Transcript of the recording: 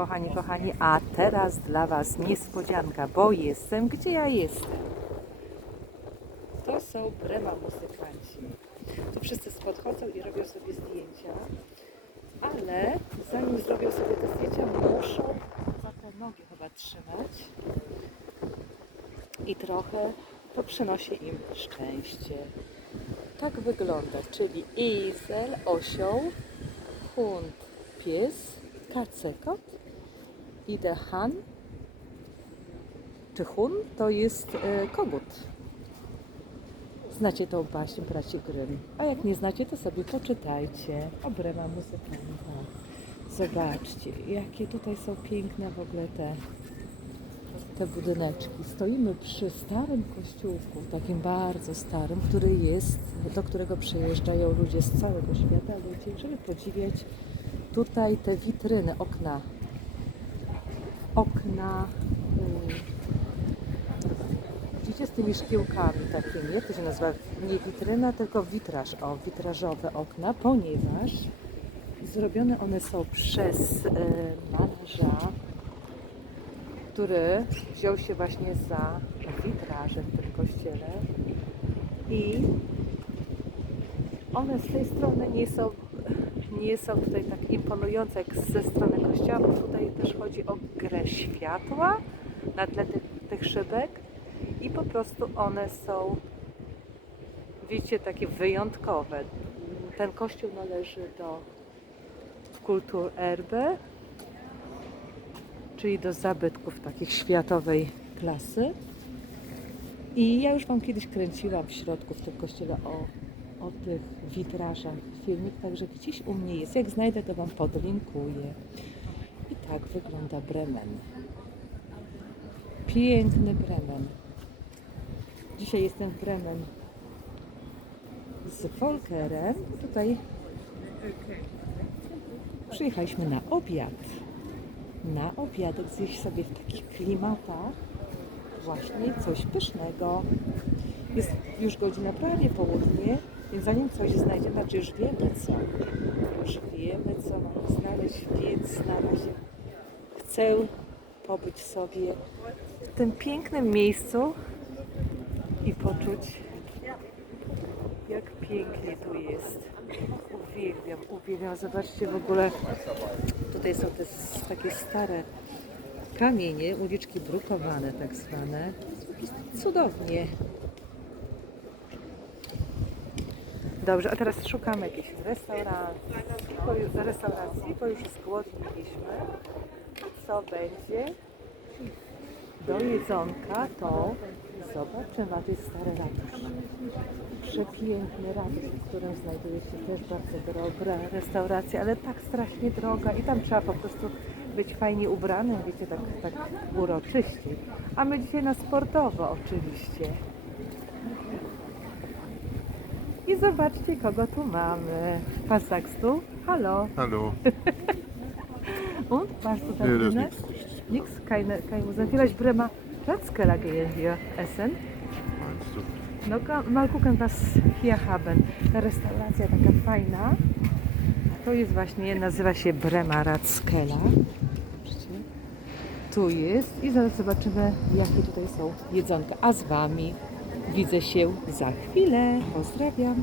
kochani, kochani, a teraz dla Was niespodzianka, bo jestem, gdzie ja jestem. To są Brema muzykanci. Tu wszyscy podchodzą i robią sobie zdjęcia, ale zanim zrobią sobie te zdjęcia, muszą za te nogi chyba trzymać i trochę to przynosi im szczęście. Tak wygląda, czyli Isel, osioł, Hund, pies, Katze, kot i der Han, czy Hun, to jest e, kogut. Znacie tą baśń braci Grimm. A jak nie znacie, to sobie poczytajcie. Obrema muzykanta. Zobaczcie, jakie tutaj są piękne w ogóle te, te budyneczki. Stoimy przy starym kościółku, takim bardzo starym, który jest, do którego przyjeżdżają ludzie z całego świata, ludzie, żeby podziwiać tutaj te witryny, okna. Okna. y, Widzicie z tymi szkiełkami takimi, jak to się nazywa? Nie witryna, tylko witraż. O, witrażowe okna, ponieważ zrobione one są przez y, malarza, który wziął się właśnie za witraże w tym kościele i one z tej strony nie są, nie są tutaj tak imponujące jak ze strony kościoła, bo tutaj też chodzi o grę światła na tle tych, tych szybek i po prostu one są, wiecie, takie wyjątkowe. Ten kościół należy do kultur erbe, czyli do zabytków takich światowej klasy. I ja już Wam kiedyś kręciłam w środku w tym kościele o, o tych witrażach filmik, także gdzieś u mnie jest. Jak znajdę, to Wam podlinkuję. I tak wygląda Bremen. Piękny Bremen. Dzisiaj jestem w Bremen z Volkerem. Tutaj przyjechaliśmy na obiad. Na obiadek zjeść sobie w takich klimatach właśnie coś pysznego. Jest już godzina prawie południe, więc zanim coś znajdziemy, znaczy już wiemy co. Już wiemy co mamy znaleźć, więc na razie chcę pobyć sobie w tym pięknym miejscu i poczuć jak pięknie tu jest. Uwielbiam, uwielbiam. Zobaczcie w ogóle, tutaj są te takie stare kamienie, uliczki brukowane tak zwane. Cudownie. Dobrze, a teraz szukamy jakiejś restauracji, bo już, restauracji, bo już zgłodniliśmy. Co będzie? Do jedzonka to zobaczymy, a to jest stary ratusz. Przepiękny ratusz, w którym znajduje się też bardzo dobra restauracja, ale tak strasznie droga i tam trzeba po prostu być fajnie ubranym, wiecie, tak, tak uroczyście. A my dzisiaj na sportowo oczywiście. I zobaczcie, kogo tu mamy. Was sagst du? Hallo. Hallo. Und? Warst du da Nee, das ist drinnen? nichts. Nix, keine, keine. Vielleicht Bremer Platzkeller gehen wir essen. Meinst du? No, mal gucken, was hier haben. Ta restauracja taka fajna. To jest właśnie, nazywa się Brema Rackela. Zobaczcie. Tu jest i zaraz zobaczymy, jakie tutaj są jedzonka. A z Wami widzę się za chwilę. Pozdrawiam.